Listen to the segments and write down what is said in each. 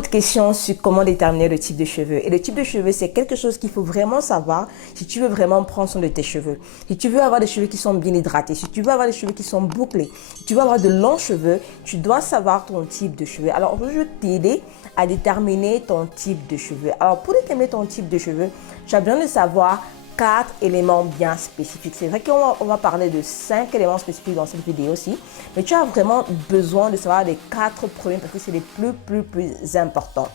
beaucoup de questions sur comment déterminer le type de cheveux. Et le type de cheveux, c'est quelque chose qu'il faut vraiment savoir si tu veux vraiment prendre soin de tes cheveux. Si tu veux avoir des cheveux qui sont bien hydratés, si tu veux avoir des cheveux qui sont bouclés, si tu veux avoir de longs cheveux, tu dois savoir ton type de cheveux. Alors aujourd'hui, je vais t'aider à déterminer ton type de cheveux. Alors pour déterminer ton type de cheveux, tu as besoin de savoir 4 éléments bien spécifiques. C'est vrai qu'on va parler de 5 éléments spécifiques dans cette vidéo aussi, mais tu as vraiment besoin de savoir les 4 premiers parce que c'est les plus importants.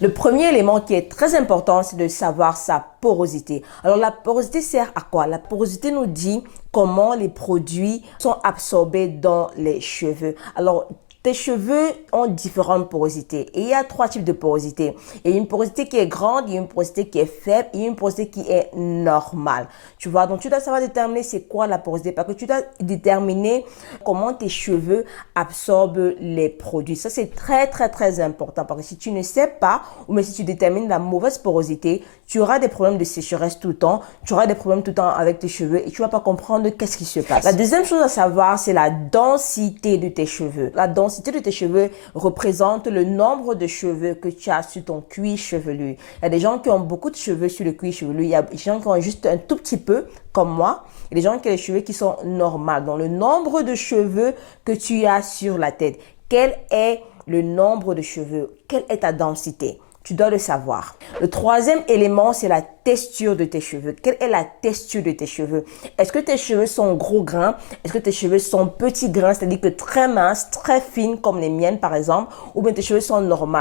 Le premier élément qui est très important, c'est de savoir sa porosité. Alors la porosité sert à quoi? La porosité nous dit comment les produits sont absorbés dans les cheveux. Alors tes cheveux ont différentes porosités et il y a 3 types de porosité. Il y a une porosité qui est grande, il y a une porosité qui est faible et une porosité qui est normale. Tu vois, donc tu dois savoir déterminer c'est quoi la porosité parce que tu dois déterminer comment tes cheveux absorbent les produits. Ça c'est très important parce que si tu ne sais pas ou même si tu détermines la mauvaise porosité, tu auras des problèmes de sécheresse tout le temps, tu auras des problèmes tout le temps avec tes cheveux et tu vas pas comprendre qu'est-ce qui se passe. La deuxième chose à savoir, c'est la densité de tes cheveux. La densité de tes cheveux représente le nombre de cheveux que tu as sur ton cuir chevelu. Il y a des gens qui ont beaucoup de cheveux sur le cuir chevelu, il y a des gens qui ont juste un tout petit peu, comme moi, et des gens qui ont des cheveux qui sont normaux. Donc le nombre de cheveux que tu as sur la tête, quel est le nombre de cheveux? Quelle est ta densité? Tu dois le savoir. Le troisième élément, c'est la texture de tes cheveux. Quelle est la texture de tes cheveux? Est-ce que tes cheveux sont gros grains? Est-ce que tes cheveux sont petits grains, c'est-à-dire que très minces, très fines comme les miennes par exemple? Ou bien tes cheveux sont normaux,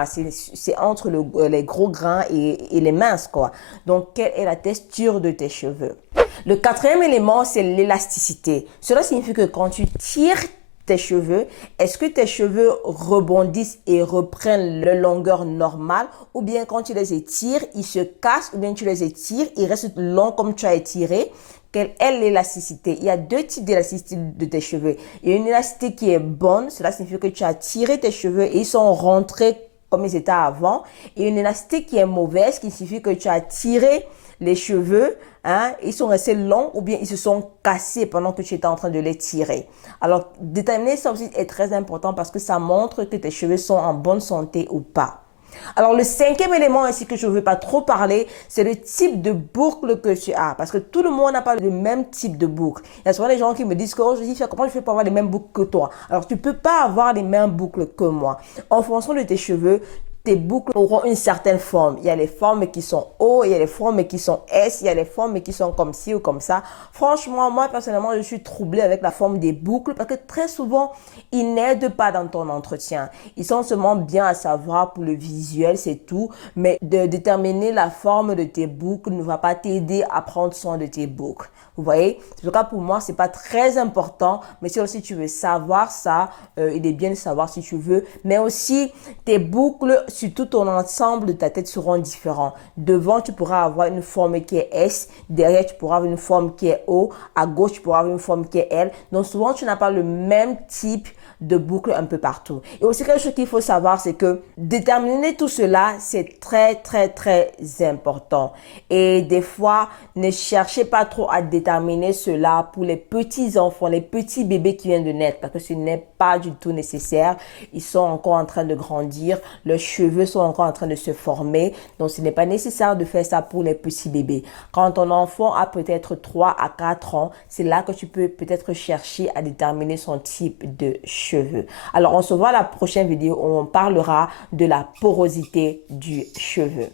c'est entre les gros grains et les minces quoi. Donc, quelle est la texture de tes cheveux? Le quatrième élément, c'est l'élasticité. Cela signifie que quand tu tires tes cheveux, est-ce que tes cheveux rebondissent et reprennent leur longueur normale ou bien quand tu les étires, ils se cassent ou bien tu les étires, ils restent longs comme tu as étiré? Quelle est l'élasticité? Il y a 2 types d'élasticité de tes cheveux. Il y a une élasticité qui est bonne, cela signifie que tu as tiré tes cheveux et ils sont rentrés comme ils étaient avant. Et une élasticité qui est mauvaise, qui signifie que tu as tiré les cheveux, ils sont restés longs ou bien ils se sont cassés pendant que tu étais en train de les tirer. Alors, déterminer ça aussi est très important parce que ça montre que tes cheveux sont en bonne santé ou pas. Alors, le 5e élément ainsi que je ne veux pas trop parler, c'est le type de boucle que tu as. Parce que tout le monde n'a pas le même type de boucle. Il y a souvent des gens qui me disent comment je fais pour avoir les mêmes boucles que toi. Alors, tu ne peux pas avoir les mêmes boucles que moi. En fonction de tes cheveux, tes boucles auront une certaine forme. Il y a les formes qui sont O, il y a les formes qui sont S, il y a les formes qui sont comme ci ou comme ça. Franchement, moi, personnellement, je suis troublée avec la forme des boucles parce que très souvent, ils n'aident pas dans ton entretien. Ils sont seulement bien à savoir pour le visuel, c'est tout. Mais de déterminer la forme de tes boucles ne va pas t'aider à prendre soin de tes boucles. Vous voyez? En tout cas, pour moi, c'est pas très important. Mais si tu veux savoir ça, il est bien de savoir si tu veux. Mais aussi, tes boucles sur tout ton ensemble de ta tête seront différents. Devant, tu pourras avoir une forme qui est S. Derrière, tu pourras avoir une forme qui est O. À gauche, tu pourras avoir une forme qui est L. Donc, souvent, tu n'as pas le même type de boucle un peu partout. Et aussi quelque chose qu'il faut savoir, c'est que déterminer tout cela, c'est très important. Et des fois, ne cherchez pas trop à déterminer cela pour les petits enfants, les petits bébés qui viennent de naître, parce que ce n'est pas du tout nécessaire. Ils sont encore en train de grandir, leurs cheveux sont encore en train de se former, donc ce n'est pas nécessaire de faire ça pour les petits bébés. Quand ton enfant a peut-être 3 à 4 ans, c'est là que tu peux peut-être chercher à déterminer son type de cheveux. Alors, on se voit à la prochaine vidéo où on parlera de la porosité du cheveu.